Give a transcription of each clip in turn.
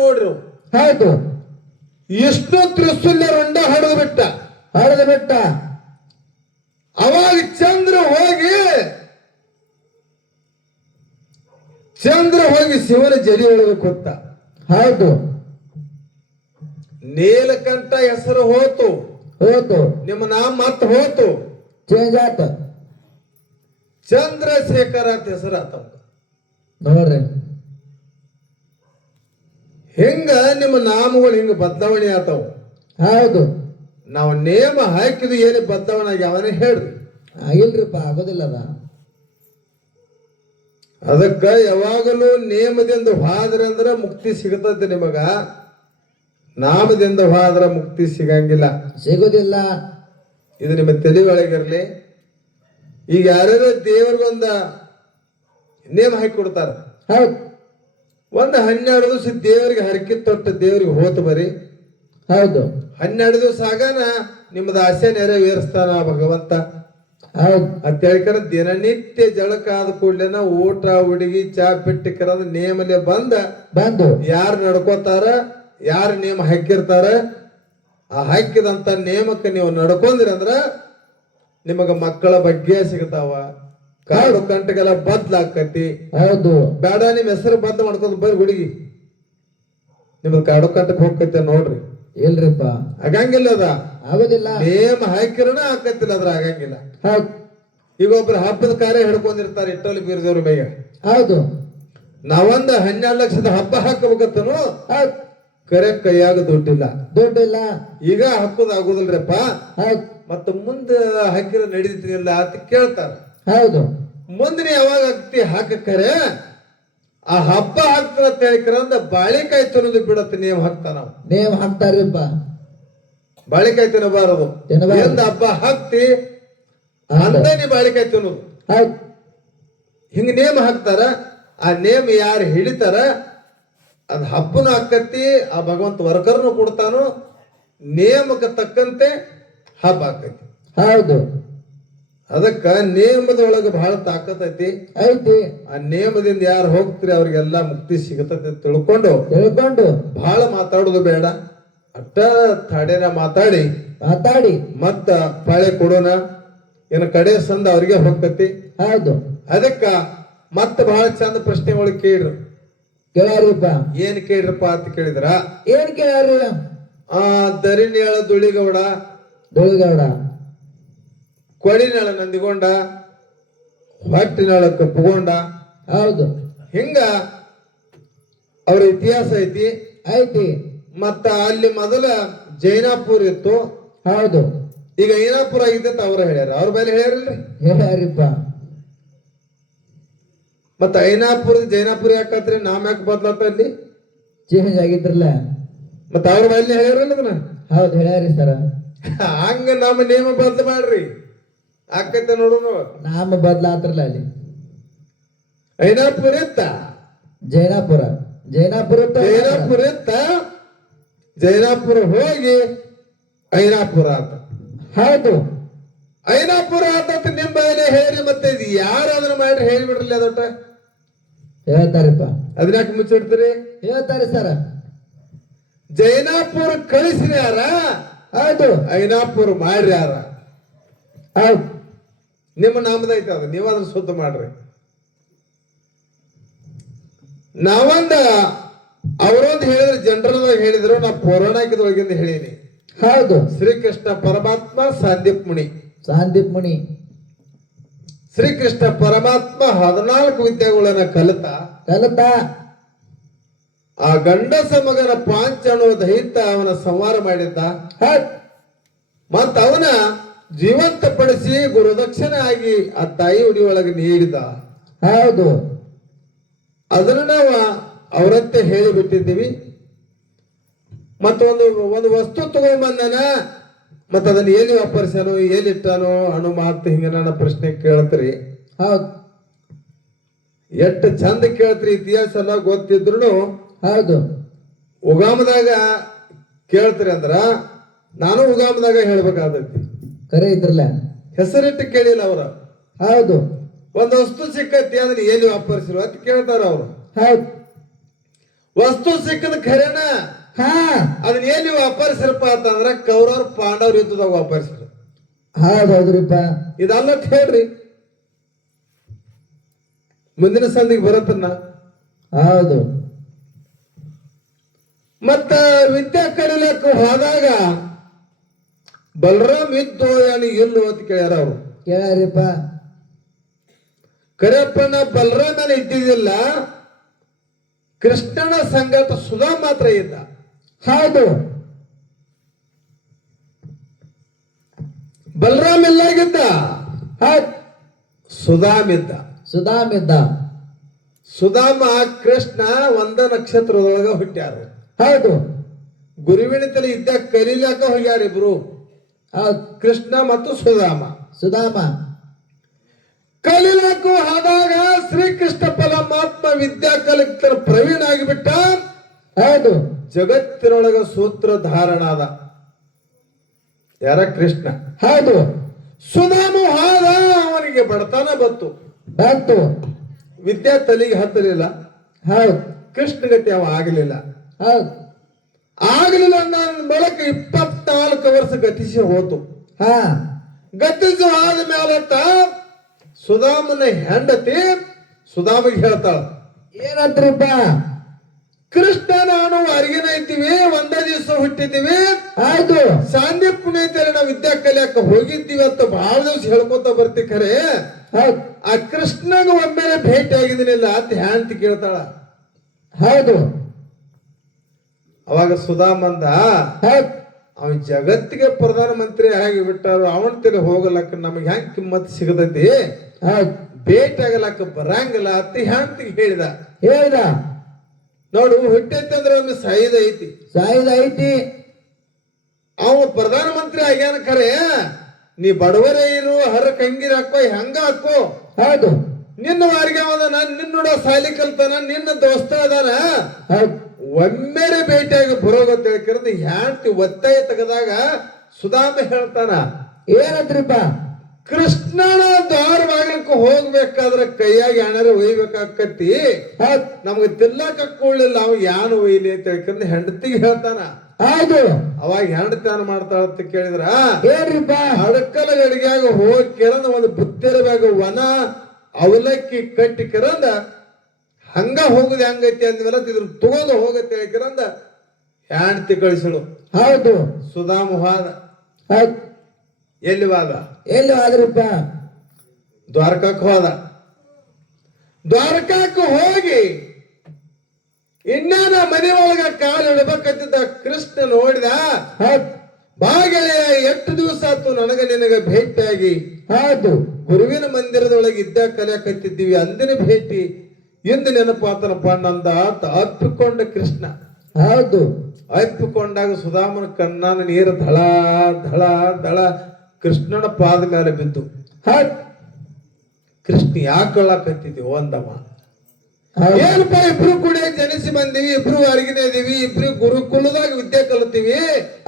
ನೋಡ್ರಿ ಹೌದು ಎಷ್ಟು ತ್ರಿಶೂಲ್ಯ ರಂಡ ಹಡದು ಬಿಟ್ಟ ಅವಾಗ ಚಂದ್ರ ಹೋಗಿ ಶಿವನ ಜಡಿ ಒಳಗೆ ಕೊತ್ತ. ಹೌದು ನೀಲಕಂಠ ಹೆಸರು ಹೋತು ನಿಮ್ಮ ನಾಮ ಮತ್ ಹೋತು ಚೇಂಜ್ ಆತ. ಚಂದ್ರಶೇಖರ ಅಂತ ಹೆಸರು ಆತ ನೋಡ್ರಿ. ಹಿಂಗ ನಿಮ್ಮ ನಾಮಗಳು ಹಿಂಗ ಬದಲಾವಣೆ ಆತಾವ. ಹೌದು ನಾವು ನೇಮ ಹಾಕಿದ್ದು ಏನು ಬದಲಾವಣೆ ಆಗ್ಯಾವನೇ ಹೇಳ್ರಿ. ಆಗಿಲ್ರಿಪ್ಪ, ಆಗೋದಿಲ್ಲ ಅದ. ಅದಕ್ಕ ಯಾವಾಗಲೂ ನೇಮದಿಂದ ಹೋದ್ರ ಅಂದ್ರ ಮುಕ್ತಿ ಸಿಗತೈತಿ. ನಿಮಗ ನಾಮದಿಂದ ಹೋದ್ರ ಮುಕ್ತಿ ಸಿಗಂಗಿಲ್ಲ, ಸಿಗೋದಿಲ್ಲ. ಇದು ನಿಮ್ಮ ತಲೆ ಒಳಗಿರ್ಲಿ. ಈಗ ಯಾರ್ಯಾರ ದೇವ್ರಿಗೊಂದ ನೇಮ ಹಾಕಿ ಕೊಡ್ತಾರ. ಹೌದು ಒಂದು 12 ದಿವಸ ದೇವರಿಗೆ ಹರಕೆ ತೊಟ್ಟ ದೇವ್ರಿಗೆ ಹೋತ ಬರೀ. ಹೌದು 12 ದಿವಸ ಆಗಾನ ನಿಮ್ಮದ ಆಸೆ ನೆರವೇರಿಸ್ತಾನ ಭಗವಂತ. ಹೌದು ಅಂತ ಹೇಳ್ಕರ ದಿನನಿತ್ಯ ಜಳಕ ಆದ ಕೂಡ್ಲೇನ ಊಟ ಹುಡುಗಿ ಚಾ ಬಿಟ್ಟು ಕರದ ನೇಮಲೆ ಬಂದು ಯಾರು ನಡ್ಕೋತಾರ, ಯಾರು ನೇಮ ಹಾಕಿರ್ತಾರ, ಆ ಹಾಕಿದಂತ ನೇಮಕ್ಕೆ ನೀವು ನಡ್ಕೊಂಡ್ರಿ ಅಂದ್ರ ನಿಮಗ ಮಕ್ಕಳ ಬಗ್ಗೆ ಸಿಗ್ತಾವ. ಕಾಡು ಕಂಟಗೆಲ್ಲ ಬದ್ಲಾಕತಿ. ಹೌದು ಬೇಡ ನಿಮ್ ಹೆಸರು ಬದ್ಲ ಮಾಡ್ಕೊಂಡ್ ಬರ್ರಿ ಹುಡುಗಿ, ನಿಮ್ದು ಕಾಡು ಕಂಟಕ್ ಹೋಗ್ತೈತೆ ನೋಡ್ರಿ. ಇಲ್ರಿಪ್ಪ, ಆಗಂಗಿಲ್ಲ. ಅದ ಆಗೋದಿಲ್ಲ. ನೇಮ ಹಾಕಿರೋಣ ಆಕತ್ತಿಲ್ಲ, ಅದ್ರ ಆಗಂಗಿಲ್ಲ. ಹೌದು ಈಗ ಒಬ್ರು ಹಬ್ಬದ ಕಾರ್ಯ ಹಿಡ್ಕೊಂಡಿರ್ತಾರೆ ಇಟ್ಟಲ್ಲಿ ಬೀರದೇವ್ರ ಮೇಗ. ಹೌದು ನಾವೊಂದು 12 ಲಕ್ಷದ ಹಬ್ಬ ಹಾಕಬೇಕತ್ತನು, ಹೌದು ಕರೆ ಕೈಯಾಗ ದುಡ್ಡಿಲ್ಲ. ಈಗ ಹಾಕೋದ್ ಆಗುದಿಲ್ರಪ್ಪ. ಹೌದು ಮತ್ತ ಮುಂದೆ ಹಾಕಿರ ನಡೀತಿಲ್ಲ ಅಂತ ಕೇಳ್ತಾರ. ಹೌದು ಮುಂದಿನ ಯಾವಾಗ ಆಗ್ತಿ ಹಾಕಕ್ಕರೆ ಆ ಹಬ್ಬ ಹಾಕ್ತಾರ ಅಂತ ಹೇಳಿಕರಂದ ಬಾಳಿಕಾಯಿ ತಿನ್ನೋದು ಬಿಡತ್ತೆ. ನೇಮ್ ಹಾಕ್ತಾನ, ನೇಮ್ ಹಾಕ್ತಾರಿಪ್ಪ. ಬಾಳಿಕಾಯಿ ತಿನ್ನಬಾರದು. ಎಂದ ಹಬ್ಬ ಹಾಕ್ತಿ ಅಂದ ನೀ ಬಾಳಿಕಾಯಿ ತಿನ್ನೋದು. ಹೌದು ಹಿಂಗ ನೇಮ್ ಹಾಕ್ತಾರ. ಆ ನೇಮ್ ಯಾರು ಹಿಡಿತಾರ ಅದ್ ಹಬ್ಬನು ಆಕತಿ. ಆ ಭಗವಂತ ವರ್ಕರ್ನು ಕೊಡ್ತಾನು. ನೇಮಕ್ಕೆ ತಕ್ಕಂತೆ ಹಬ್ಬ ಆಕತಿ. ಹೌದು ಅದಕ್ಕ ನೇಮದೊಳಗ ಬಹಳ ತಾಕತ್ತೈತಿ ಐತಿ. ಆ ನೇಮದಿಂದ ಯಾರು ಹೋಗ್ತೀರಿ ಅವ್ರಿಗೆಲ್ಲ ಮುಕ್ತಿ ಸಿಗತೈತಿ ತಿಳ್ಕೊಂಡು ಬಹಳ ಮಾತಾಡುದು ಬೇಡ. ಅಟ್ಟ ತಡೆನ ಮಾತಾಡಿ ಮತ್ತ ಪಾಳೆ ಕೊಡೋಣ. ಏನ ಕಡೆ ಸಂದ ಅವ್ರಿಗೆ ಹೋಗ್ತತಿ. ಹೌದು ಅದಕ್ಕ ಮತ್ತ ಬಹಳ ಚಂದ ಪ್ರಶ್ನೆಗಳು ಕೇಳ್ಯಾರಿಪ್ಪ. ಏನ್ ಕೇಳ್ರಪ್ಪ ಅಂತ ಕೇಳಿದ್ರ, ಏನ್ ಕೇಳ್ಯಾರಿ? ದರಿನೇಳ ದುಳಿಗೌಡ, ಕೊಡಿನೇಳ ನಂದಿಗೊಂಡ, ಹೊಟ್ಟಿನೇಳ ಕಪ್ಪುಗೊಂಡ. ಹೌದು ಹಿಂಗ ಅವ್ರ ಇತಿಹಾಸ ಐತಿ. ಮತ್ತ ಅಲ್ಲಿ ಮೊದಲ ಜೈನಾಪುರ ಇತ್ತು. ಹೌದು ಈಗ ಐನಾಪುರ ಆಗಿದ್ದ ಅವ್ರ ಹೇಳ್ಯಾರ. ಅವ್ರ ಮೇಲೆ ಹೇಳ್ಯಾರಿಪ್ಪ. ಮತ್ತ ಐನಾಪುರ ಜೈನಾಪುರ ಯಾಕತ್ರಿ ನಾಮ ಯಾಕೆ ಬದ್ಲತ್ತ ಅಲ್ಲಿ? ಚೇಂಜ್ ಆಗಿದ್ರಲ್ಲ. ಮತ್ತ ಅವ್ರ ಮೇಲೆ ಹೇಳ್ಯಾರಲ್ಲ. ಹೌದು ಹೇಳ್ಯಾರಿ ಸರ. ಹಂಗ ನಮ್ಮ ನೇಮ ಬದ್ಲ ಮಾಡ್ರಿ ಆಕತ್ತ ನೋಡೋಣ. ನಾಮ ಬದ್ಲಾತ್ರಲ್ಲ ಅಲ್ಲಿ. ಐನಾಪುರ ಇತ್ತ, ಜೈನಾಪುರ ಇತ್ತ. ಜೈನಾಪುರ ಹೋಗಿ ಐನಾಪುರ ಆತ. ಹೌದು ಐನಾಪುರ ಆತ ನಿಮ್ ಬಯಲೆ ಹೇಳಿ. ಮತ್ತೆ ಇದು ಯಾರಾದ್ರೂ ಮಾಡ್ರಿ ಹೇಳಿಬಿಡ್ರಲ್ಲ. ಅದೊಟ್ಟ ಹೇಳ್ತಾರಪ್ಪ. ಅದನ್ಯಾಕೆ ಮುಚ್ಚಿಡ್ತೀರಿ? ಹೇಳ್ತಾರೆ ಸರ. ಜೈನಾಪುರ ಕಳಿಸ್ರಿ ಯಾರ? ಹೌದು ಐನಾಪುರ ಮಾಡ್ರಿ ಯಾರ? ಹೌದು ನಿಮ್ಮ ನಾಮದೈತೆ ಅದು, ನೀವು ಅದನ್ನ ಶುದ್ಧ ಮಾಡ್ರಿ. ನಾವೊಂದ ಅವರೊಂದು ಹೇಳಿದ್ರೆ ಜನರಲ್ ಹೇಳಿದ್ರು, ನಾ ಪೌರಾಣಿಕದೊಳಗಿಂದ ಹೇಳೀನಿ. ಹೌದು ಶ್ರೀಕೃಷ್ಣ ಪರಮಾತ್ಮ ಸಂದೀಪ್ ಮುನಿ. ಶ್ರೀಕೃಷ್ಣ ಪರಮಾತ್ಮ 14 ವಿದ್ಯೆಗಳನ್ನ ಕಲಿತ ಆ ಗಂಡಸ ಮಗನ ಪಾಂಚಣು ದೈತ ಅವನ ಸಂಹಾರ ಮಾಡಿದ್ದ. ಮತ್ತ ಅವನ ಜೀವಂತಪಡಿಸಿ ಗುರುದಕ್ಷಿಣೆ ಆಗಿ ಆ ತಾಯಿ ಉಡಿಯೊಳಗೆ ನೀಡಿದ. ಹೌದು ಅದನ್ನ ನಾವು ಅವರಂತೆ ಹೇಳಿಬಿಟ್ಟಿದ್ದೀವಿ. ಮತ್ತೊಂದು ವಸ್ತು ತಗೊಂಡ್ಬಂದನ, ಮತ್ತ ಅದನ್ನ ಎಲ್ಲಿ ವಾಪರ್ಸಾನೋ ಎಲ್ಲಿಟ್ಟಾನೋ ಅಣು ಮಾತು ಹಿಂಗ ನನ್ನ ಪ್ರಶ್ನೆ ಕೇಳ್ತೀರಿ. ಹೌದು ಎಷ್ಟು ಚಂದ ಕೇಳ್ತೀರಿ. ಇತಿಹಾಸ ಎಲ್ಲ ಗೊತ್ತಿದ್ರು ಹೌದು ಉಗಾಮದಾಗ ಕೇಳ್ತೀರಿ ಅಂದ್ರ ನಾನು ಉಗಾಮದಾಗ ಹೇಳ್ಬೇಕಾದೈತಿ. ಕರೆ ಇದ್ರಲ್ಲ, ಹೆಸರಿಟ್ಟು ಕೇಳಿಲ್ಲ ಅವ್ರ. ಹೌದು ಒಂದು ವಸ್ತು ಸಿಕ್ಕತಿ ಅದನ್ನ ಎಲ್ಲಿ ವಾಪರ್ಸಿರು ಅಂತ ಕೇಳ್ತಾರ ಅವ್ರು. ಹೌದು ವಸ್ತು ಸಿಕ್ಕದ ಖರೇನ ಹಾ ಅದನ್ನ ಎಲ್ಲಿ ವಾಪರಿಸ್ರಪ್ಪ ಅಂತಂದ್ರ ಕೌರವ್ರ ಪಾಂಡವ್ರ ಯುದ್ಧದಾಗ ವಾಪರಿಸ್ರಿ. ಹೌದ್ರಿಪ್ಪ. ಇದಲ್ಲ ಹೇಳ್ರಿ, ಮುಂದಿನ ಸಂದಿಗೆ ಬರತ್ತನ್ನ. ಹೌದು. ಮತ್ತ ವಿದ್ಯೆ ಕಲಿಲಕ್ಕ ಹೋದಾಗ ಬಲರಾಮ್ ಇದ್ದು ಏನು ಇಲ್ಲು ಅಂತ ಕೇಳ್ಯಾರ ಅವರು. ಕೇಳ್ಯಾರಿಪ್ಪ. ಕರೆಯಪ್ಪನ ಬಲರಾಮನ ಇದ್ದಿದ್ದಿಲ್ಲ, ಕೃಷ್ಣನ ಸಂಗಟ ಸುಧಾ ಮಾತ್ರ ಇದ್ದ. ಹೌದು. ಬಲರಾಮ್ ಎಲ್ಲಾಗಿದ್ದ, ಹೌದ್. ಸುಧಾಮ್ ಇದ್ದ. ಸುಧಾಮ್ ಇದ್ದ. ಸುಧಾಮ ಕೃಷ್ಣ ಒಂದ ನಕ್ಷತ್ರದೊಳಗ ಹುಟ್ಟ್ಯಾರ. ಹೌದು. ಗುರುವಿನ ತಲೆ ಇದ್ದ ಕಲಿಲಾಕ ಹೋಗ್ಯಾರ ಇಬ್ರು, ಹೌದ್. ಕೃಷ್ಣ ಮತ್ತು ಸುಧಾಮ. ಸುಧಾಮ ಕಲಿಲಾಕು ಹೋದಾಗ ಶ್ರೀಕೃಷ್ಣ ಪರಮಾತ್ಮ ವಿದ್ಯಾ ಕಲಿತರ ಪ್ರವೀಣ ಆಗಿಬಿಟ್ಟ. ಹೌದು. ಜಗತ್ತಿನೊಳಗ ಸೂತ್ರಧಾರಣಾದ ಯಾರ? ಕೃಷ್ಣ. ಹೌದು. ಸುಧಾಮ ಹೋದ, ಅವನಿಗೆ ಬಡತನ ಬಂತು, ಬಂತು. ವಿದ್ಯಾ ತಲೆಗೆ ಹತ್ತಲಿಲ್ಲ. ಹೌದ್. ಕೃಷ್ಣಗತಿ ಅವ ಆಗಲಿಲ್ಲ. ಹೌದ್. ಆಗಲಿಲ್ಲ ನನ್ನ ಬಳಕ 24 ವರ್ಷ ಗತಿಸಿ ಹೋತು. ಹಾ ಗತಿಸಿ ಆದ ಮೇಲತ್ತ ಸುಧಾಮನ ಹೆಂಡತಿ ಸುಧಾಮಿಗೆ ಹೇಳ್ತಾಳ, ಏನಂತ್ರಿಪ್ಪ? ಕೃಷ್ಣ ನಾನು ಹೊರಗಿನ ಇದ್ದೀವಿ, ಒಂದೇ ದಿವಸ ಹುಟ್ಟಿದ್ದೀವಿ, ಹೌದು. ಸಾಂಧ್ಯ ಪುಣ್ಯತೆಯಲ್ಲಿ ನಾವು ವಿದ್ಯಾ ಕಲಿಯಕ್ಕೆ ಹೋಗಿದ್ದೀವಿ ಅಂತ ಬಹಳ ದಿವಸ ಹೇಳ್ಕೊತ ಬರ್ತಿ. ಖರೆ ಹೌದ್. ಆ ಕೃಷ್ಣಗ ಒಮ್ಮೆಲೆ ಭೇಟಿ ಆಗಿದ್ದೀನಿಲ್ಲ ಅಂತ ಹೆಂಡತಿ ಕೇಳ್ತಾಳ. ಹೌದು. ಅವಾಗ ಸುಧಾಮಂದ, ಹೌದ್. ಅವನ್ ಜಗತ್ತಿಗೆ ಪ್ರಧಾನ ಮಂತ್ರಿ ಆಗಿ ಬಿಟ್ಟಾರು, ಅವನ ತಲೆ ಹೋಗಲಕ್ಕ ನಮಗೆ ಹೆಂಗ್ ಕಿಮ್ಮತ್ ಸಿಗತೈತಿ, ಹೌದ್. ಭೇಟಿ ಆಗಲಕ್ಕ ಬರಂಗಿಲ್ಲ ಅಂತ ಹೆಂಡತಿಗೆ ಹೇಳಿದ. ಹೇಳ್ದ. ನೋಡು, ಹುಟ್ಟೈತಿ ಅಂದ್ರೆ ಒಮ್ಮೆ ಸಾಯ್ದ ಐತಿ. ಸಾಯ್ದ ಐತಿ. ಅವ ಪ್ರಧಾನ ಮಂತ್ರಿ ಆಗ್ಯಾನ ಖರೆ, ನೀ ಬಡವರೇ ಇರು, ಹರಕ್ ಹಂಗಿರ ಹಾಕೋ, ಹೆಂಗ ಹಾಕೋ. ಹೌದು. ನಿನ್ನ ವಾರಿಗೆ ಅವನ, ನಿನ್ನೋಡ ಸಾಲಿ ಕಲ್ತಾನ, ನಿನ್ನ ದೋಸ್ತ ಅದಾನ, ಹೌದ್. ಒಮ್ಮೆಲೆ ಭೇಟಿಯಾಗಿ ಬರೋಗತ್ತ ಹೇಳ್ಕಿರಂದ ಹೆಂಡತಿ ಒತ್ತಾಯ ತೆಗೆದಾಗ ಸುಧಾಮ ಹೇಳ್ತಾನ, ಏನಂತ್ರಿಪ್ಪ? ಕೃಷ್ಣನ ದ್ವಾರ ಬಾಗಿಲಕ್ಕೆ ಹೋಗ್ಬೇಕಾದ್ರೆ ಕೈಯಾಗಿ ಯಾಣಾರ ಒಯ್ಬೇಕಾಕತಿ, ಹೌದ್. ನಮ್ಗೆ ತಿನ್ನಕ್ ಹಾಕೊಳ್ಳಿಲ್ಲ, ಅವ ಯಾನು ಒಯ್ಲಿ ಅಂತ ಹೇಳ್ಕೊಂಡ್ ಹೆಂಡತಿಗೆ ಹೇಳ್ತಾನ. ಹೌದು. ಅವಾಗ ಹೆಂಡತಿ ಏನ್ ಮಾಡ್ತಾಳ ಅಂತ ಕೇಳಿದ್ರ, ಏನ್ರಿಪ್ಪ? ಅಡಕಲ ಗಡಿಗ್ಯಾಗ ಹೋಗಿ ಕೆರಂದ ಒಂದು ಬುತ್ತಿರಬ್ಯಾಗ ವನ ಅವಲಕ್ಕಿ ಕಟ್ಟಿ ಕೆರಂದ ಹಂಗ ಹೋಗುದು ಹೆಂಗೈತಿ ಅಂದ್ಮೇಲೆ ಇದನ್ನ ತಗೊಂಡು ಹೋಗತ್ತೆ ಹೇಳ್ಕಿರಂದ ಹೆಂಡತಿ ಕಳಿಸಳು. ಹೌದು. ಸುಧಾಮ ವಾದ. ಹೌದ್. ಎಲ್ಲಿ ವಾದ? ಎಲ್ಲಿ ಆದ್ರಿಪ್ಪ? ದ್ವಾರಕಕ್ಕೆ ಹೋದ. ದ್ವಾರಕಕ್ಕೆ ಹೋಗಿ ಇನ್ನೇನ ಮನೆ ಒಳಗ ಕಾಲು ಇಡಬೇಕಂತಿದ್ದ ಕೃಷ್ಣ ನೋಡಿದ. ಹೌದ್. ಬಾಗೆಳೆಯ, 8 ದಿವಸ ಆತು ನನಗ ನಿನಗ ಭೇಟಿಯಾಗಿ, ಹೌದು. ಗುರುವಿನ ಮಂದಿರದೊಳಗೆ ಇದ್ದ ಕಲಿಯಾಕತ್ತಿದ್ದೀವಿ, ಅಂದಿನ ಭೇಟಿ ಇಂದು ನೆನಪಾತನಪ್ಪ ನಂದ ಅಂತ ಅಪ್ಪಿಕೊಂಡ ಕೃಷ್ಣ. ಹೌದು. ಅಪ್ಪಿಕೊಂಡಾಗ ಸುಧಾಮನ ಕಣ್ಣಾನ ನೀರು ಧಳ ಧಳ ಧಳ ಕೃಷ್ಣನ ಪಾದ ಮೇಲೆ ಬಿದ್ದು. ಹೌದ್. ಕೃಷ್ಣ ಯಾಕೆ ಅಳಕತ್ತಿದ್ದೀವಿ ಅಂದವ. ಹೌದ್. ಏನಪ್ಪ, ಇಬ್ರು ಕೂಡ ಜನಿಸಿ ಬಂದೀವಿ, ಇಬ್ರು ಹೊರಗಿನ ಇದೀವಿ, ಇಬ್ರು ಗುರುಕುಲದಾಗ ವಿದ್ಯೆ ಕಲಿತೀವಿ,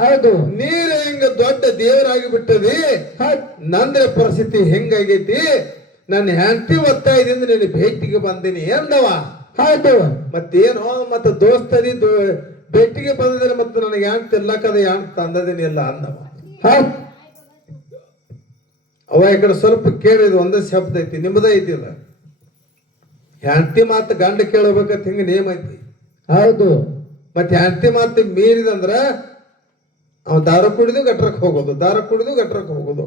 ಹೌದು. ನೀರು ಹೆಂಗ ದೊಡ್ಡ ದೇವರಾಗಿ ಬಿಟ್ಟದಿ, ಹೌದ್. ನಂದ್ರ ಪರಿಸ್ಥಿತಿ ಹೆಂಗಾಗೈತಿ, ನನ್ನ ಹೆಂಡತಿ ಒತ್ತಾಯದಿಂದ ನಿನ್ನ ಭೇಟಿಗೆ ಬಂದೀನಿ ಅಂದವ. ಹೌದು. ಮತ್ತೇನು ಮತ್ತೆ ದೋಸ್ತದಿ ಭೇಟಿಗೆ ಬಂದಿದ್ರೆ ಮತ್ತೆ ನನಗೆ ಹೆಂಡ್ತಿ ಇರ್ಲಕ್ಕದ ಹೆಂಡ್ತಿ ತಂದದಿನಿ ಇಲ್ಲ ಅಂದವ. ಹೌದ್. ಅವ ಈ ಕಡೆ ಸ್ವಲ್ಪ ಕೇಳಿದ ಒಂದೇ ಶಬ್ದ ಐತಿ, ನಿಮ್ಮದ ಐತಿಲ್ಲ. ಹೆಂಡತಿ ಮಾತು ಗಂಡ ಕೇಳಬೇಕಂತ ಹಿಂಗ ನೇಮ್ ಐತಿ. ಹೌದು. ಮತ್ತೆ ಹೆಂಡತಿ ಮಾತು ಮೀರಿದಂದ್ರ ಅವ ದಾರ ಕುಡಿದು ಗಟ್ರಕ್ ಹೋಗೋದು, ದಾರ ಕುಡಿದು ಗಟ್ರಕ್ ಹೋಗೋದು,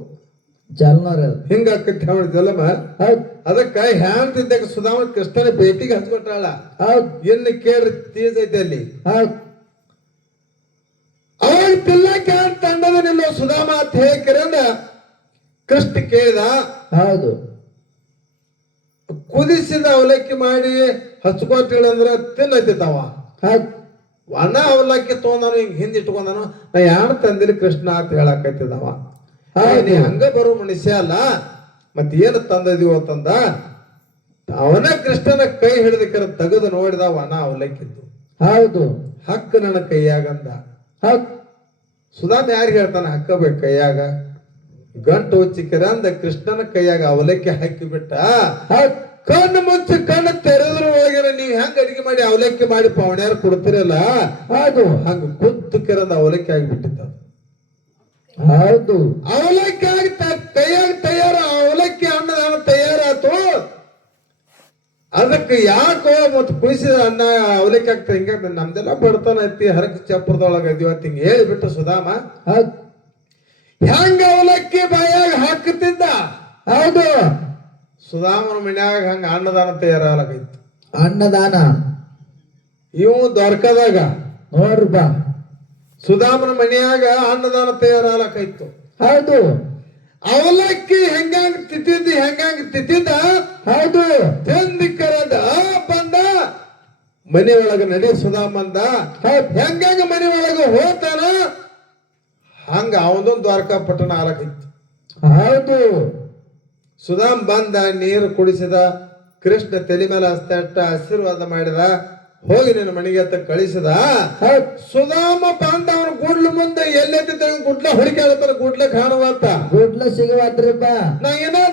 ಚಲ್ನೋರ ಹಿಂಗ ಆಕತಿ ಅವಳಮ್ಮ. ಹೌದ್. ಅದಕ್ಕ ಹೆಂಡ್ತಿದ್ದಾಗ ಸುಧಾಮ ಕೃಷ್ಣನ ಭೇಟಿಗೆ ಹಚ್ಕೊಟ್ಟಾಳ. ಹೌದ್. ಇನ್ನು ಕೇಳಿ ತೀಸ್ ಐತಿ ಅಲ್ಲಿ. ಹೌದ್. ಅವಾಗ ತಿಲ್ಲಕ್ಕೆ ತಂಡದನಿಲ್ಲ ಸುಧಾಮ ಅಂತ ಹೇಳಿಕರಂದ ಕೃಷ್ಣ ಕೇಳಿದ. ಹೌದು. ಕುದಿಸಿದ ಅವಲಕ್ಕಿ ಮಾಡಿ ಹಚ್ಕೊಟ್ಟಿಳಂದ್ರ ತಿನ್ನತಿತ್ತವ. ಹೌದ್. ಒಣ ಅವಲಕ್ಕಿ ತಗೊಂಡಾನು ಹಿಂಗ್ ಹಿಂದ್ ಇಟ್ಕೊಂಡಾನು, ನಾ ಯಾರು ತಂದಿರಿ ಕೃಷ್ಣ ಅಂತ ಹೇಳಕತ್ತಿದವ. ನೀ ಹಂಗ ಬರೋ ಮನುಷ್ಯ ಅಲ್ಲ, ಮತ್ ಏನ್ ತಂದದೀವ ಅಂತಂದ. ಅವನ ಕೃಷ್ಣನ ಕೈ ಹಿಡಿದಕ್ಕರ ತೆಗೆದು ನೋಡಿದ, ಒಣ ಅವಲಕ್ಕಿದ್ದು. ಹೌದು. ಹಕ್ಕ ನನ್ನ ಕೈಯಾಗಂದ. ಹೌದ್. ಸುಧಾಮ ಯಾರಿಗೆ ಹೇಳ್ತಾನೆ ಹಕ್ಕಬೇಕು ಕೈಯಾಗ? ಗಂಟು ಚಿಕ್ಕರ ಅಂದ ಕೃಷ್ಣನ ಕೈಯಾಗ ಅವಲಕ್ಕಿ ಹಾಕಿ ಬಿಟ್ಟ. ಹೌದ್. ಕಣ್ಣು ಮುಚ್ಚಿ ಕಣ್ಣು ತೆರೆದ್ರ ಒಳಗಿನ ನೀವ್ ಹೆಂಗ್ ಅಡಿಗೆ ಮಾಡಿ ಅವಲಕ್ಕಿ ಮಾಡಿ ಪವಣ್ಯಾರ ಕೊಡ್ತಿರಲ್ಲ ಹೌದು ಹಂಗ ಕುತ್ತಕ್ಕಿರಂದ ಅವಲಕ್ಕಿ ಆಗಿಬಿಟ್ಟಿತ್ತ. ಹೌದು ಅವಲಕ್ಕಿ ಆಗಿ ಕೈಯಾಗ ತಯಾರ ಅವಲಕ್ಕಿ ಅನ್ನದಾನ ತಯಾರಾತು. ಅದಕ್ಕೆ ಯಾಕೋ ಮತ್ ಕುಯಿಸಿದ ಅನ್ನ ಅವಲಕ್ಕಿ ಆಗ್ತದೆ. ಹಿಂಗ ನಮ್ದೆಲ್ಲ ಬಡತನ ಐತಿ, ಹರಕ ಚಪ್ಪರದೊಳಗ ಇದೀವತ್ ಹಿಂಗ ಹೇಳಿಬಿಟ್ಟು ಸುಧಾಮ ಹೌದು ಹೆಂಗ ಅವಲಕ್ಕಿ ಬಾಯಾಗ ಹಾಕುತ್ತಿದ್ದ. ಹೌದು ಸುಧಾಮನ ಮನ್ಯಾಗ ಹಂಗ ಅನ್ನದಾನ ತಯಾರಾಗೈತಿ. ಅನ್ನದಾನ ಇವು ದ್ವಾರಕಾದಾಗ ನೋಡ್ರಪ್ಪ, ಸುಧಾಮನ ಮನ್ಯಾಗ ಅನ್ನದಾನ ತಯಾರಾಗೈತು. ಹೌದು ಅವಲಕ್ಕಿ ಹೆಂಗಂಗ್ ತಿತ್ತಿದ್ದ ಹೌದು ತಂದಿಕ್ಕರದ ಬಂದ ಮನೆ ಒಳಗ ನಡಿ ಸುಧಾಮಂದ. ಹೆಂಗಂಗ ಮನೆ ಒಳಗ ಹೋತಾನ ಹಂಗ ಅವನದೊಂದು ದ್ವಾರಕಾ ಪಟ್ಟಣ ಆಲಕೈತಿ. ಹೌದು ಸುಧಾಮ್ ಬಂದ, ನೀರು ಕುಡಿಸಿದ, ಕೃಷ್ಣ ತಲೆ ಮೇಲೆ ಹಸ್ತಟ್ಟ ಆಶೀರ್ವಾದ ಮಾಡಿದ, ಹೋಗಿ ನಿನ್ನ ಮನೆಗೆ ಅಂತ ಕಳಿಸಿದ. ಸುಧಾಮ ಬಂದ ಅವನ ಗುಡ್ಲ ಮುಂದೆ ಎಲ್ಲೆತ್ತ ಗುಡ್ಲ ಹುಡುಕಾಡ್ತಾರ, ಗುಡ್ಲ ಕಾಣುವತ್ತ ಗುಡ್ಲ ಸಿಗವಾದ್ರಪ್ಪ. ನಾ ಏನೋ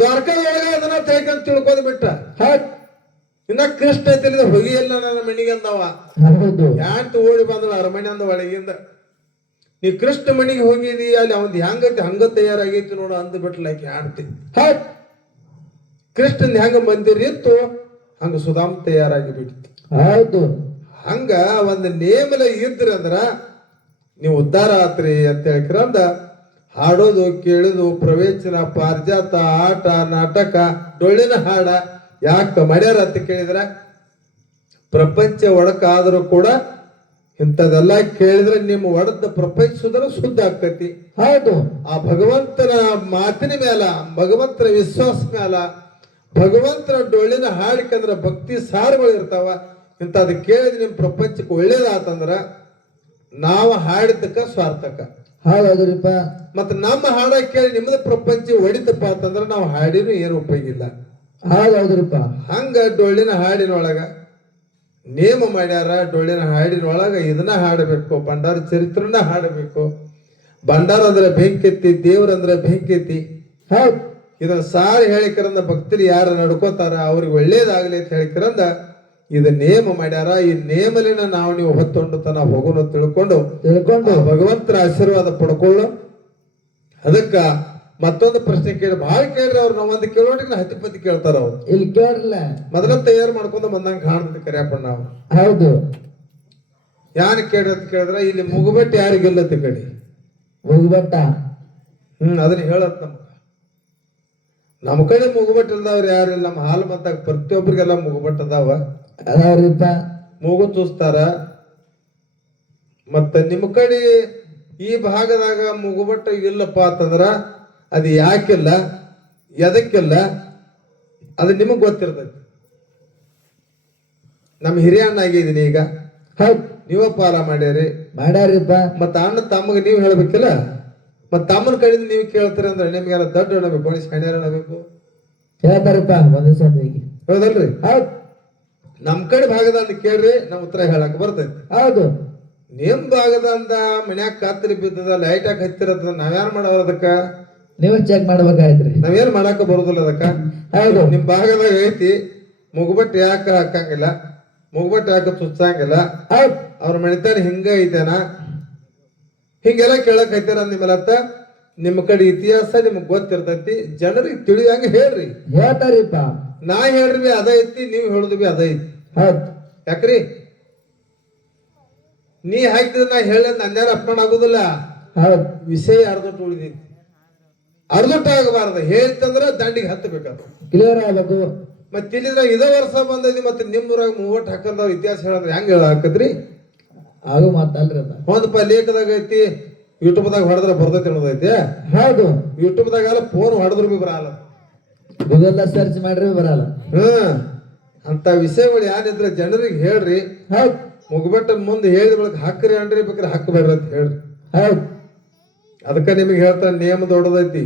ದ್ವಾರಕದೊಳಗ ಅದನ್ನ ತೇಕಂತ ತಿಳ್ಕೊಂಡ್ ಬಿಟ್ಟ. ಇನ್ನ ಕೃಷ್ಣ ತಿಳಿದ ಹೋಗಿ ಎಲ್ಲ ನನ್ನ ಮನೆಗೆ ಅಂದವ. ಹೌದು ಯಾಂತ ಓಡಿ ಬಂದವ ಅರಮನೆ ಅಂದ ಒಳಗಿಂದ. ನೀ ಕೃಷ್ಣ ಮನೆಗೆ ಹೋಗಿದಿ, ಅಲ್ಲಿ ಅವನ್ ಹೆಂಗೈತಿ ಹಂಗ ತಯಾರಾಗೈತಿ ನೋಡು ಅಂದ್ ಬಿಟ್ಲ ಆಕಿ ಆಡ್ತಿ. ಕೃಷ್ಣನ್ ಹೆಂಗ ಮಂದಿರ ಇತ್ತು ಹಂಗ ಸುಧಾಮ್ ತಯಾರಾಗಿ ಬಿಟ್ಟಿತ್ತು. ಹೌದು ಹಂಗ ಒಂದ್ ನೇಮಲ ಇದ್ರಿ ಅಂದ್ರ ನೀವು ಉದ್ಧಾರ ಆತ್ರಿ ಅಂತ ಹೇಳ್ಕಿರಂದ ಹಾಡೋದು ಕೇಳುದು ಪ್ರವೇಚನ ಪಾರಿಜಾತ ಆಟ ನಾಟಕ ಡೊಳ್ಳಿನ ಹಾಡ ಯಾಕ ಮಾಡ್ಯಾರ ಅಂತ ಕೇಳಿದ್ರ ಪ್ರಪಂಚ ಒಡಕಾದ್ರೂ ಕೂಡ ಇಂಥದೆಲ್ಲ ಕೇಳಿದ್ರೆ ನಿಮ್ಮ ಒಡದ ಪ್ರಪಂಚ ಶುದ್ಧ ಆಗ್ತೈತಿ. ಹೌದು ಆ ಭಗವಂತನ ಮಾತಿನ ಮೇಲ, ಭಗವಂತನ ವಿಶ್ವಾಸ ಮೇಲ, ಭಗವಂತನ ಡೊಳ್ಳಿನ ಹಾಡಿಕಂದ್ರ ಭಕ್ತಿ ಸಾರುಗಳು ಇರ್ತಾವ. ಇಂಥದ್ ಕೇಳಿದ್ರೆ ನಿಮ್ ಪ್ರಪಂಚಕ್ಕೆ ಒಳ್ಳೇದಾತಂದ್ರ ನಾವು ಹಾಡಿದ್ದಕ್ಕ ಸ್ವಾರ್ಥಕ. ಹೌದ್ರಿಪ್ಪ. ಮತ್ತ ನಮ್ಮ ಹಾಡ ಕೇಳಿ ನಿಮ್ಮದ ಪ್ರಪಂಚ ಹೊಡಿತಪ್ಪ ಅಂತಂದ್ರ ನಾವು ಹಾಡಿನೂ ಏನು ಉಪಯೋಗ ಇಲ್ಲ. ಹೌದ್ರಿಪ್ಪ. ಹಂಗ ಡೊಳ್ಳಿನ ಹಾಡಿನೊಳಗ ನೇಮ ಮಾಡ್ಯಾರ. ಡೊಳ್ಳಿನ ಹಾಡಿನೊಳಗ ಇದನ್ನ ಹಾಡಬೇಕು, ಭಂಡಾರ ಚರಿತ್ರನ ಹಾಡಬೇಕು. ಭಂಡಾರ ಅಂದ್ರೆ ಬೆಂಕಿತ್ತಿ, ದೇವ್ರಂದ್ರೆ ಬೆಂಕಿತ್ತಿ. ಹೌದು ಇದನ್ನ ಸಾರಿ ಹೇಳಿಕರಂದ ಭಕ್ತರು ಯಾರು ನಡ್ಕೋತಾರ ಅವ್ರಿಗೆ ಒಳ್ಳೇದಾಗ್ಲಿ ಅಂತ ಹೇಳಿಕರಂದ ಇದು ನೇಮ ಮಾಡ್ಯಾರ. ಈ ನೇಮಲಿನ ನಾವು ನೀವು ಹೊತ್ತೊಂಡು ತನ ಹೋಗೋಣ ತಿಳ್ಕೊಂಡು ಭಗವಂತನ ಆಶೀರ್ವಾದ ಪಡ್ಕೊಳ್ಳು. ಅದಕ್ಕ ಮತ್ತೊಂದು ಪ್ರಶ್ನೆ ಕೇಳಿ ಭಾಳ ಕೇಳ್ರಿ ಅವ್ರು. ನಾವ್ ಒಂದು ಕೇಳೋಟಿಗೆ ಹತ್ತಿ ಪತ್ತಿ ಕೇಳ್ತಾರ ಅವ್ರು. ಇಲ್ಲಿ ಕೇಳಿಲ್ಲ ಮೊದಲ ತಯಾರು ಮಾಡ್ಕೊಂಡು ಬಂದಂಗ ಕಾಣ್ತದೆ ಕರಿಯಪ್ಪ ನಾವು. ಹೌದು ಯಾನ್ ಕೇಳ್ರಿ ಅಂತ ಕೇಳಿದ್ರ ಇಲ್ಲಿ ಮುಗುಬಟ್ಟು ಯಾರಿಗಿಲ್ಲತ್ತ ಕಡೆ ಮುಗುಬಟ್ಟ. ಅದನ್ನ ಹೇಳತ್ ನಮ್ಮ ಕಡೆ ಮುಗುಬಟ್ಟು ಇಲ್ದವ್ರು ಯಾರಿಲ್ಲ. ನಮ್ಮ ಹಾಲು ಮತ್ತ ಪ್ರತಿಯೊಬ್ಬರಿಗೆಲ್ಲ ಮುಗುಬಟ್ಟು ಅದಾವ. ಅದಾವ್ರಿಪ್ಪ. ಮೂಗು ತೂಸ್ತಾರ. ಮತ್ತ ನಿಮ್ಮ ಕಡೆ ಈ ಭಾಗದಾಗ ಮುಗುಬಟ್ಟು ಇಲ್ಲಪ್ಪ ಅಂತಂದ್ರ ಅದು ಯಾಕಿಲ್ಲ, ಎದಕ್ಕಿಲ್ಲ, ಅದು ನಿಮಗ್ ಗೊತ್ತಿರ್ತೈತಿ. ನಮ್ಮ ಹಿರಿಯ ಅಣ್ಣ ಆಗಿದ್ದೀನಿ ಈಗ. ಹೌದು ನೀವ ಪಾಲ ಮಾಡ್ಯಾರಿ. ಮಾಡ್ಯಾರಿಪ್ಪ. ಮತ್ತ ಅಣ್ಣ ತಮ್ಮಗ ನೀವ್ ಹೇಳ್ಬೇಕಿಲ್ಲ. ಮತ್ತ ತಮ್ಮನ ಕಡೆಯಿಂದ ನೀವು ಕೇಳ್ತೀರ ಅಂದ್ರೆ ನಿಮ್ಗೆಲ್ಲ ದೊಡ್ಡ ಅಣಬೇಕು, ಸಣ್ಣ ಅಣಬೇಕು. ಹೇಳ್ತಾರಪ್ಪ ಒಂದ್ ಸಂದಿಗೆ. ಹೌದಲ್ರಿ? ಹೌದು. ನಮ್ ಕಡೆ ಭಾಗದಂದ ಕೇಳ್ರಿ, ನಮ್ ಉತ್ತರ ಹೇಳಕ್ ಬರ್ತೈತಿ. ಹೌದು. ನಿಮ್ ಭಾಗದಂದ ಮನ್ಯಾಗ ಕಾತ್ರಿ ಬಿದ್ದದ, ಲೈಟ್ ಹಾಕಿ ಹತ್ತಿರತ್ತದ, ನಾವ್ಯಾನ್ ಮಾಡವ್ರ ಅದಕ್ಕ? ನೀವೇ ಚೆಕ್ ಮಾಡ್ಬೇಕಾಯ್ತ್ರಿ. ನಾವೇನ್ ಮಾಡಾಕ ಬರುದಿಲ್ಲ ಅದಕ್ಕ. ಹೌದು. ನಿಮ್ ಭಾಗದಾಗ ಐತಿ ಮುಗುಬಟ್ಟು ಯಾಕ ಹಾಕಂಗಿಲ್ಲ, ಮುಗುಬಟ್ಟು ಯಾಕ ಚುಚ್ಚಂಗಿಲ್ಲ, ಅವ್ರ ಮಣಿತಾನ ಹಿಂಗ ಐತೇನ, ಹಿಂಗೆಲ್ಲ ಕೇಳಕ್ ಐತಾರ ನಿಮ್ಮಲ್ಲತ್ತ. ನಿಮ್ಮ ಕಡೆ ಇತಿಹಾಸ ನಿಮಗ್ ಗೊತ್ತಿರ್ತೈತಿ. ಜನರಿಗೆ ತಿಳಿಯಂಗ ಹೇಳ್ರಿ. ಹೇಳ್ತಾರಿಪ್ಪ. ನಾ ಹೇಳ್ರಿ ಅದ ಐತಿ, ನೀವ್ ಹೇಳುದು ಬಿ ಅದ ಐತಿ. ಹೌದು. ಯಾಕ್ರಿ ನೀ ಹಾಕಿದ ನಾ ಹೇಳ ನನ್ಯಾರ ಅಪ್ಪಣ ಆಗುದಿಲ್ಲ. ಹೌದು. ವಿಷಯ ಅರ್ಧೊಟ್ಟು ಉಳಿದೈತಿ, ಅರ್ಧೊಟ್ಟು ಆಗಬಾರ್ದು. ಹೇಳ್ತಂದ್ರ ದಂಡಿಗೆ ಹತ್ತಬೇಕಾದ ಕ್ಲಿಯರ್ ಆಗ್ಬೇಕು. ಮತ್ ಇಲ್ಲಿದ್ರ ಇದೇ ವರ್ಷ ಬಂದೈತಿ. ಮತ್ತೆ ನಿಮ್ಮೂರಾಗ ಮೂವತ್ತು ಹಾಕಂದವ್ರ ಇತಿಹಾಸ ಹೇಳಂದ್ರೆ ಹೆಂಗ ಹೇಳಾಕತ್ರಿ? ಆಗು ಮಾತಲ್ರಿ ಅದ. ಒಂದಪ್ಪ ಲೇಖದಾಗ ಐತಿ, ಯೂಟ್ಯೂಬ್ದಾಗ ಹೊಡೆದ್ರ ಬರ್ತೈತಿ ಅನ್ನೋದೈತಿ. ಹೌದು. ಯೂಟ್ಯೂಬ್ದಾಗ ಎಲ್ಲ ಫೋನ್ ಹೊಡೆದ್ರು ಬಿ ಬರಲ್ಲ, ಗೂಗಲ್ ಸರ್ಚ್ ಮಾಡ್ರಿ ಬರಲ್ಲ. ಅಂತ ವಿಷಯಗಳು ಯಾರಿದ್ರೆ ಜನರಿಗೆ ಹೇಳ್ರಿ. ಹೌದು. ಮುಗ್ಬಟ್ಟ ಮುಂದೆ ಹೇಳಿದ ಬಳಕ ಹಾಕ್ರಿ ಅನ್ರಿ, ಬೇಕಾದ್ರೆ ಹಾಕಬೇಡ್ರಿ ಅಂತ ಹೇಳ್ರಿ. ಹೌದು. ಅದಕ್ಕ ನಿಮಗೆ ಹೇಳ್ತಾರ ನೇಮ ದೊಡ್ಡದೈತಿ.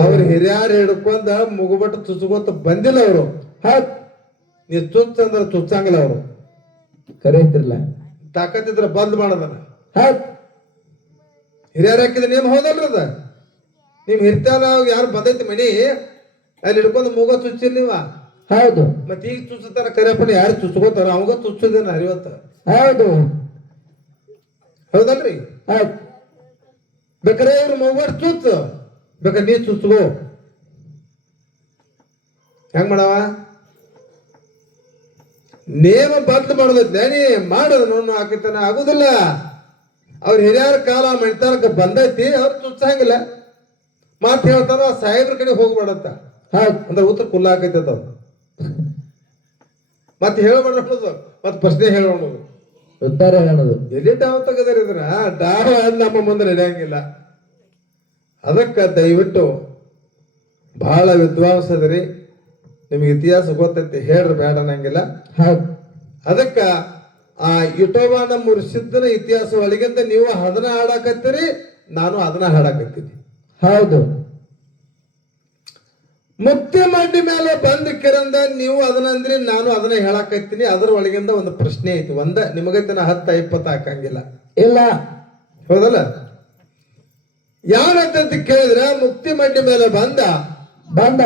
ಅವ್ರ ಹಿರಿಯಾರು ಹಿಡ್ಕೊಂಡ ಮುಗುಬಟ್ಟು ಚುಚ್ಕೋತ ಬಂದಿಲ್ಲ ಅವರು. ಹೌದು. ನೀ ಚುಚ್ಚ ಅಂದ್ರ ಚುಚ್ಚಂಗಿಲ್ಲ ಅವರು. ಕರೆಯತಿರ್ಲ ತಾಕತ್ತಿದ್ರ ಬಂದ್ ಮಾಡದನ. ಹೌದು. ಹಿರಿಯರ್ ಹಾಕಿದ ನೇಮ ಹೌದಲ್ರಿ ಅದ. ನಿಮ್ ಹಿರಿತಾನ ಯಾರು ಬಂದೈತಿ ಮನಿ, ಅಲ್ಲಿ ಹಿಡ್ಕೊಂಡು ಮೂಗ ಚುಚ್ಚಿಲ್ ನೀವ ಹೌದು ಮತ್ ಈಗ ಚುಚ್ಚತಾರ ಕರಿಯಪ್ಪನ ಯಾರು ಚುಚ್ಕೋತಾರ ಅವಾಗ ಚುಚ್ಚುದೇನ ಅರಿವತ್ತ ಹೌದು ಹೌದಲ್ರಿ ಹೌದು ಬೇಕಾರೆ ಇವ್ರು ಮೂವರ್ ಚುಚ್ಚ ಬೇಕಾರೆ ನೀ ಚುಚ್ಕೋ ಹೆಂಗ್ ಮಾಡವ ನೇಮ ಬದ್ಲು ಮಾಡೋದೈತೆ ನೀ ಮಾಡೋದು ನೋಡು ಹಾಕಿತಾನ ಆಗುದಿಲ್ಲ ಅವ್ರ ಹಿರಿಯರ ಕಾಲ ಮಣಿತಾರಕ್ಕೆ ಬಂದೈತಿ ಅವ್ರು ಚುಚ್ಚಂಗಿಲ್ಲ ಮಾತ್ ಹೇಳ್ತಾರ ಸಾಹೇಬ್ರ ಕಡೆ ಹೋಗ್ಬೇಡಂತ ಹೌದು ಅಂದ್ರೆ ಉತ್ತರ ಕುಲ್ಲ ಹಾಕೈತೆ ಅದು ಮತ್ತೆ ಹೇಳ್ಬೇಡ ಅನ್ನೋದು ಮತ್ತೆ ಪ್ರಶ್ನೆ ಹೇಳೋದು ಉತ್ತರ ಹೇಳೋದು ಎಲ್ಲಿ ಡಾವ್ ತೆಗದಾರ ಇದ್ರ ಡಾವ್ ನಮ್ಮ ಮುಂದೆ ನಡೆಯಂಗಿಲ್ಲ ಅದಕ್ಕ ದಯವಿಟ್ಟು ಬಹಳ ವಿದ್ವಾಂಸದ್ರಿ ನಿಮ್ಗೆ ಇತಿಹಾಸ ಗೊತ್ತೈತಿ ಹೇಳ್ರಿ ಬೇಡ ಅನ್ನಂಗಿಲ್ಲ ಹೌದು ಅದಕ್ಕ ಆ ಯುಟೋಬಾ ನಮ್ಮ ಸಿದ್ಧನ ಇತಿಹಾಸ ಒಳಗಿಂದ ನೀವು ಅದನ್ನ ಹಾಡಾಕತ್ತೀರಿ ನಾನು ಅದನ್ನ ಹಾಡಾಕತ್ತೀನಿ ಹೌದು ಮುಕ್ತಿ ಮಡ್ಡಿ ಮೇಲೆ ಬಂದ ಕಿರಂದ ನೀವು ಅದನ್ನಂದ್ರಿ ನಾನು ಅದನ್ನ ಹೇಳಾಕತ್ತೀನಿ ಅದ್ರ ಒಳಗಿಂದ ಒಂದು ಪ್ರಶ್ನೆ ಐತಿ ಒಂದ ನಿಮಗೈತನ 10 20 ಹಾಕಂಗಿಲ್ಲ ಇಲ್ಲ ಹೌದಲ್ಲ ಯಾರಂತ ಕೇಳಿದ್ರ ಮುಕ್ತಿ ಮಡ್ಡಿ ಮೇಲೆ ಬಂದ ಬಂದ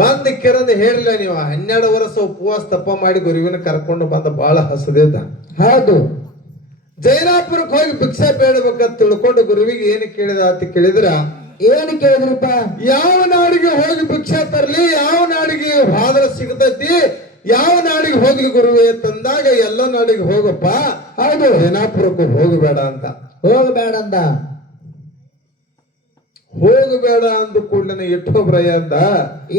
ಬಂದ ಕಿರಂದ ಹೇಳಿಲ್ಲ ನೀವು 12 ವರ್ಷ ಉಪವಾಸ ತಪ್ಪ ಮಾಡಿ ಗುರುವಿನ ಕರ್ಕೊಂಡು ಬಂದ ಬಹಳ ಹಸದಿದ್ದ ಹೌದು ಜೈನಾಪುರಕ್ಕೆ ಹೋಗಿ ಭಿಕ್ಷೆ ಬೇಡಬೇಕಂತ ತಿಳ್ಕೊಂಡು ಗುರುವಿಗೆ ಏನು ಕೇಳಿದ ಅಂತ ಕೇಳಿದ್ರ ಏನು ಕೇಳಿದ್ರಪ್ಪ ಯಾವ ನಾಡಿಗೆ ಹೋಗಿ ಭಿಕ್ಷೆ ತರಲಿ ಯಾವ ನಾಡಿಗೆ ಹಾದ್ರ ಸಿಗತೈತಿ ಯಾವ ನಾಡಿಗೆ ಹೋಗ್ಲಿ ಗುರುವೆ ತಂದಾಗ ಎಲ್ಲ ನಾಡಿಗೆ ಹೋಗಪ್ಪ ಹೌದು ಜೈನಾಪುರಕ್ಕೂ ಹೋಗಬೇಡ ಅಂತ ಹೋಗಬೇಡ ಅಂದ ಹೋಗಬೇಡ ಅಂದ ಕೂಡಲೇ ಇಟ್ಟೊಬ್ರಯ್ಯ ಅಂದ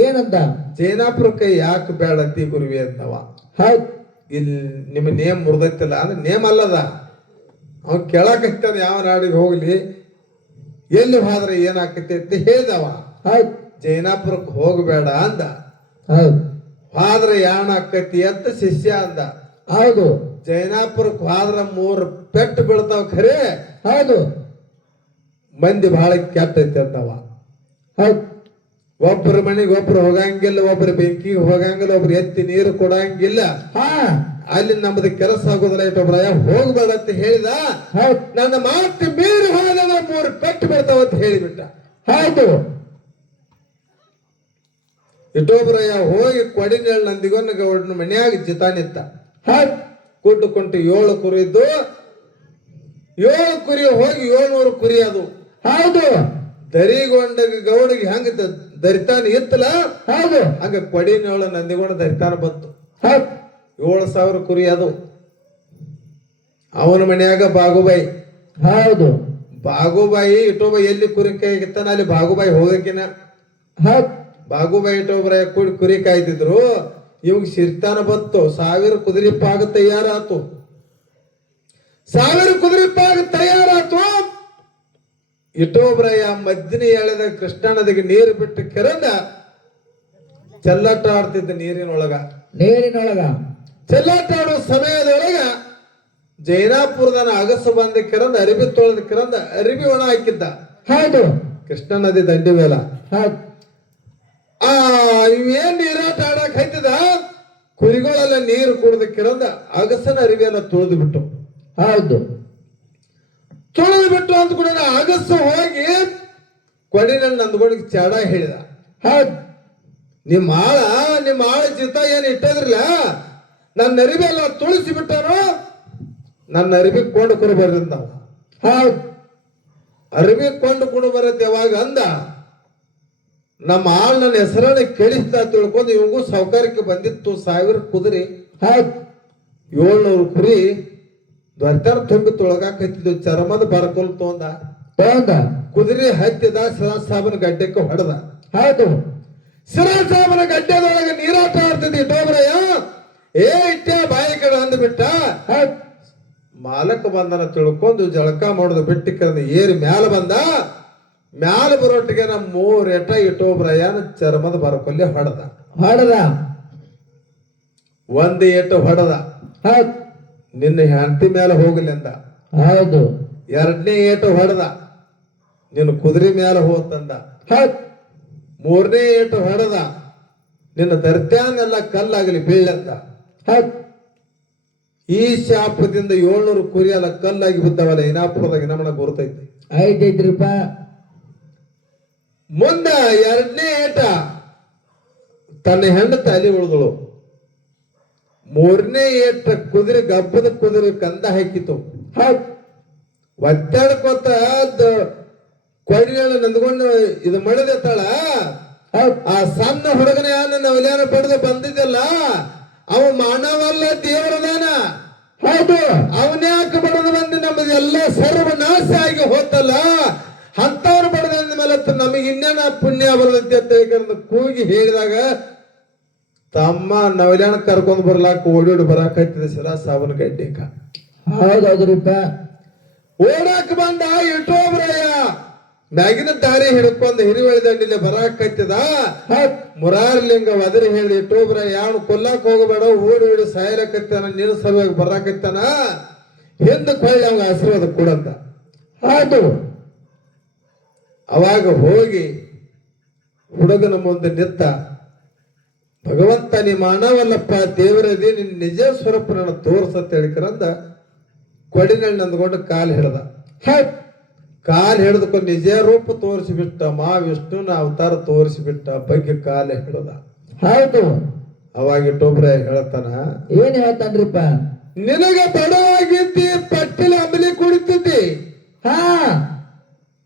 ಏನಂದ ಜೈನಾಪುರಕ್ಕೆ ಯಾಕೆ ಬೇಡಂತಿ ಗುರುವೆ ಅಂತವ ಹೌದು ಇಲ್ಲಿ ನಿಮ್ಮ ನೇಮ್ ಮುರಿದೈತಿಲ್ಲ ಅಂದ್ರೆ ನೇಮ್ ಅಲ್ಲದ ಅವ್ ಕೇಳಾಕತ್ತಾನ ಯಾವ ನಾಡಿಗೆ ಹೋಗ್ಲಿ ಎಲ್ಲಿ ಹೋದ್ರೆ ಏನಾಕತಿ ಅಂತ ಹೇಳಿದವ ಹೌದು ಜೈನಾಪುರಕ್ಕೆ ಹೋಗಬೇಡ ಅಂದ ಹೌದು ಹೋದ್ರೆ ಯಾಣ ಆಕತಿ ಅಂತ ಶಿಷ್ಯ ಅಂದ ಹೌದು ಜೈನಾಪುರಕ್ಕೆ ಹೋದ್ರ 3 ಪೆಟ್ಟು ಬೀಳ್ತಾವ ಖರೆ ಹೌದು ಮಂದಿ ಬಹಳ ಕೆಟ್ಟೈತಿ ಅಂತವ ಹೌದು ಒಬ್ಬರ ಮನೆಗೆ ಒಬ್ರು ಹೋಗಂಗಿಲ್ಲ ಒಬ್ರು ಬೆಂಕಿಗೆ ಹೋಗಂಗಿಲ್ಲ ಒಬ್ರು ಎತ್ತಿ ನೀರು ಕೊಡಂಗಿಲ್ಲ ಹಾ ಅಲ್ಲಿ ನಮ್ದು ಕೆಲಸ ಆಗೋದಿಲ್ಲ ಇಟ್ಟೊಬ್ರಯ್ಯ ಹೋಗ್ಬೇಡ ಅಂತ ಹೇಳಿದ ಹೌದು ನನ್ನ ಮಾತು ಮೀರಿ ಹೋದ 3 ಪೆಟ್ಟು ಬೀಳ್ತಾವ ಅಂತ ಹೇಳಿಬಿಟ್ಟ ಹೌದು ಇಟ್ಟೊಬ್ರಯ್ಯ ಹೋಗಿ ಕೊಡಿನೇಳ್ ನಂದಿಗೊನ್ನ ಗೌಡನ ಮನ್ಯಾಗ ಜಿತಾನಿತ್ತ ಹೌದು ಕುಟ್ಟು ಕುಂಟು 7 ಕುರಿ ಇದ್ದು 7 ಕುರಿ ಹೋಗಿ 700 ಕುರಿ ಅದು ಹೌದು ದರಿಗೊಂಡ ಗೌಡಿಗೆ ಹೆಂಗ ದರಿತಾನ ಇತ್ತಲ್ಲ ಹೌದು ಹಂಗ ಕೊಡಿನೇಳ ನಂದಿಗೊಂಡ ದರಿತಾನ ಬಂತು ಹೌದು 7,000 ಕುರಿ ಅದು ಅವನ ಮನ್ಯಾಗ ಬಾಗುಬಾಯಿ ಹೌದು ಬಾಗುಬಾಯಿ ಇಟೋಬಾಯಿ ಎಲ್ಲಿ ಕುರಿ ಕಾಯ್ತಾನ ಅಲ್ಲಿ ಬಾಗುಬಾಯಿ ಹೋಗಕಿನ ಹೌದು ಬಾಗುಬಾಯಿ ಇಟೋಬ್ರಾಯ ಕೂಡಿ ಕುರಿ ಕಾಯ್ತಿದ್ರು ಇವಾಗ ಸಿರ್ತಾನ ಬತ್ತು 1000 ಕುದುರೆ ಪಾಗ ತಯಾರಾತು 1000 ಕುದುರೆ ಪಾಗ ತಯಾರಾತು ಇಟೋಬ್ರಾಯ ಮದ್ದಿನ ಎಳೆದ ಕೃಷ್ಣ ನದಿಗೆ ನೀರು ಬಿಟ್ಟು ಕೆರಂದ ಚೆಲ್ಲಾಟ ಆಡ್ತಿದ್ದ ನೀರಿನೊಳಗ ಚೆಲ್ಲಾಟ ಆಡುವ ಸಮಯದೊಳಗ ಜೈನಾಪುರದನ ಅಗಸು ಬಂದ ಕೆರಂದ ಅರಿಬಿ ತೊಳೆದ ಕೆರಂದ ಅರಿಬಿ ಒಣ ಹಾಕಿದ್ದ ಹೌದು ಕೃಷ್ಣ ನದಿ ದಂಡಿ ಮೇಲ ಹೌದು ಇವೇನ್ ನೀರಾಟ ಆಡಕ್ ಹೈತದ ಕುರಿಗಳೆಲ್ಲ ನೀರು ಕುಡ್ದ ಕೆರಂದ ಅಗಸನ ಅರಿವಿಯನ್ನ ತುಳಿದು ಬಿಟ್ಟು ಹೌದು ತುಳಿದು ಬಿಟ್ಟು ಅಂತ ಕೂಡ ಅಗಸು ಹೋಗಿ ಕೊಡಿನಲ್ಲಿ ನಂದ್ಗಳಿಗೆ ಚಾಡ ಹೇಳಿದ ಹೌದು ನಿಮ್ಮ ಆಳ ಚಿತ್ತ ಏನ್ ಇಟ್ಟದ್ರಲ್ಲ ನನ್ನ ಅರಿವಿ ಎಲ್ಲ ತುಳಿಸಿ ಬಿಟ್ಟಾನು ನನ್ನ ಅರಿವಿ ಕೊಂಡು ಕುರು ಬರ್ರಿಂದ ಹೌದು ಅರಿವಿ ಕೊಂಡು ಕುಡು ಬರತ್ತೆ ಯಾವಾಗ ಅಂದ ನಮ್ಮ ಆಳ್ ನನ್ನ ಹೆಸರನ್ನ ಕೇಳಿಸ್ತಾ ತಿಳ್ಕೊಂಡು ಇವಂಗೂ ಸೌಕರ್ಯಕ್ಕೆ ಬಂದಿತ್ತು 1000 ಕುದುರೆ ಹೌದು 700 ಕುರಿ ದ್ವರ್ತಾರ ತುಂಬಿ ತೊಳಗಾಕತ್ತಿದ್ದು ಚರ್ಮದ ಬರಕೊಲ್ ತೊಂದ ಕುದುರೆ ಹತ್ತಿದ ಸಿರಾಸಾಬನ ಗಡ್ಡೆಕ್ಕೆ ಹೊಡೆದ ಹೌದು ಸಿರಾಸಾಬನ ಗಡ್ಡೆದೊಳಗೆ ನೀರಾಟ ಆಡ್ತಿದ್ದಿ ಟೋಬ್ರಯ್ಯ ಇಟ್ಟ ಬಾಯಿ ಕಡೆ ಅಂದ್ಬಿಟ್ಟ ಮಾಲಕ ಬಂದನ ತಿಳ್ಕೊಂಡು ಜಳಕ ಮಾಡೋದು ಬಿಟ್ಟು ಕರೆದ ಏರಿ ಮ್ಯಾಲ ಬಂದ ಮ್ಯಾಲ ಬರೋಟ್ಟಿಗೆ ನಮ್ಮ 3 ಎಟ ಇಟ್ಟೋಬ್ರಯ್ಯನ ಚರ್ಮದ ಬರಕೊಲ್ಲಿ ಹೊಡೆದ ಒಂದು ಎಟ್ಟು ಹೊಡೆದ ಹೌದು ನಿನ್ನ ಹೆಂಡತಿ ಮೇಲೆ ಹೋಗಲಿ ಅಂದ ಹೌದು 2ನೇ ಏಟು ಹೊಡೆದ ನಿನ್ನ ಕುದುರೆ ಮೇಲೆ ಹೋತಂದ ಹೌದು 3ನೇ ಏಟು ಹೊಡೆದ ನಿನ್ನ ದರ್ತ್ಯಾನೆಲ್ಲ ಕಲ್ಲಾಗಲಿ ಬೀಳಂದ ಹೌದು ಈ ಶಾಪದಿಂದ 700 ಕುರಿ ಎಲ್ಲ ಕಲ್ಲಾಗಿ ಬಿದ್ದಾವಲ್ಲ ಇನಾಪುರದಾಗ ನಮ್ಮನ್ನ ಗುರುತೈತಿ ಐತೈತ್ರಿಪ್ಪ ಮುಂದ 2ನೇ ಏಟ ತನ್ನ ಹೆಂಡತಿ ಅಲ್ಲಿ ಉಳಿದಳು. ಮೂರನೇ ಏಟ ಕುದುರೆ ಗಬ್ಬದ ಕುದುರೆ ಕಂದ ಹಾಕಿತು. ಹೌದ್ ಒತ್ತಾಡ್ಕೋತ ಕೊಡಿನ ನಂದ್ಕೊಂಡು ಇದು ಮಾಡಿದೆತ್ತಾಳ. ಹೌದ್ ಆ ಸಣ್ಣ ಹುಡುಗನ ನನ್ನ ಅವಲ್ಯಾನ ಪಡೆದು ಬಂದಿದ್ದಲ್ಲ, ಅವ ಮಾನವಲ್ಲ ದೇವರದಾನ. ಹೌದು ಅವನ್ಯಾಕ ಬಡದು ಬಂದು ನಮ್ಮದೆಲ್ಲ ಸರ್ವನಾಶ ಆಗಿ ಹೋತಲ್ಲ, ಅಂತವ್ರು ಬಡದ ಮೇಲೆ ನಮಗೆ ಇನ್ನೇನ ಪುಣ್ಯ ಬರದೈತಿ ಅಂತ ಹೇಳ್ಕೊಂಡು ಕೂಗಿ ಹೇಳಿದಾಗ ತಮ್ಮ ನವಲ್ಯಾಣ ಕರ್ಕೊಂಡ್ ಬರ್ಲಾಕ ಓಡೋಡಿ ಬರಾಕತ್ತಿದ ಶಿರಾ ಸಾಬನ ಗಡ್ಡಿಕ. ಹೌದೌದ್ರಿಪ್ಪ. ಓಡಾಕ ಬಂದ ಇಟ್ಟೋಬ್ರಯ್ಯ ಮ್ಯಾಗಿನ ದಾರಿ ಹಿಡ್ಕೊಂಡ್ ಹಿರಿವಳಿ ದಂಡಿಲೆ ಬರಾಕತ್ತಿದ. ಮುರಾರ್ಲಿಂಗ ಒದರಿ ಹೇಳಿ ಇಟ್ಟೋಬ್ರಯ್ಯ ಯಾವನು ಕೊಲ್ಲಾಕ ಹೋಗಬೇಡ, ಓಡಿ ಓಡಿ ಸಾಯಲಕತ್ತಾನ, ನಿನ್ನ ಸಲುವಾಗಿ ಬರಾಕತ್ತಾನ, ಹಿಂದಕ್ಕೆ ಹೊಳ್ಳಿ ಅವಾಗ ಆಶೀರ್ವಾದ ಕೊಡಂತ. ಹೌದು ಅವಾಗ ಹೋಗಿ ಹುಡುಗನ ಮುಂದೆ ನಿಂತ, ಭಗವಂತ ನೀ ಮಾನವಲ್ಲಪ್ಪ ದೇವರದಿ, ನಿನ್ ನಿಜ ಸ್ವರೂಪ ನನ್ನ ತೋರ್ಸತ್ ಹೇಳಿಕರಂದ ಕೊಡಿನಲ್ಲಿ ನಂದ್ಕೊಂಡು ಕಾಲು ಹಿಡ್ದ. ಕಾಲು ಹಿಡಿದುಕೊಂಡು ನಿಜ ರೂಪ ತೋರಿಸಿಬಿಟ್ಟ, ಮಾ ವಿಷ್ಣುನ ಅವತಾರ ತೋರಿಸಿಬಿಟ್ಟ, ಬಗ್ಗೆ ಕಾಲು ಹಿಡ್ದ. ಹೌದು ಅವಾಗ ಇಟ್ಟೊಬ್ರೆ ಹೇಳ್ತಾನ, ಏನ್ ಹೇಳ್ತಾನ್ರಿಪ್ಪ? ನಿನಗ ಬಡವಾಗಿದ್ದಿ, ಪಟ್ಟಿಲ ಅಂಬಲಿ ಕುಡಿತಿದ್ದಿ, ಹಾ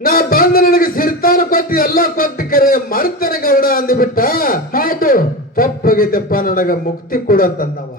ನಾ ಬಂದ ನನಗೆ ಸಿರ್ತಾನ ಕೊಟ್ಟು ಎಲ್ಲ ಕೊಟ್ಟು ಕರೆ ಮರ್ತನ ಗೌಡ ಅಂದ್ಬಿಟ್ಟ. ಹೌದು ತಪ್ಪಾಗೈತಪ್ಪ, ನನಗ ಮುಕ್ತಿ ಕೊಡಂತಂದವ.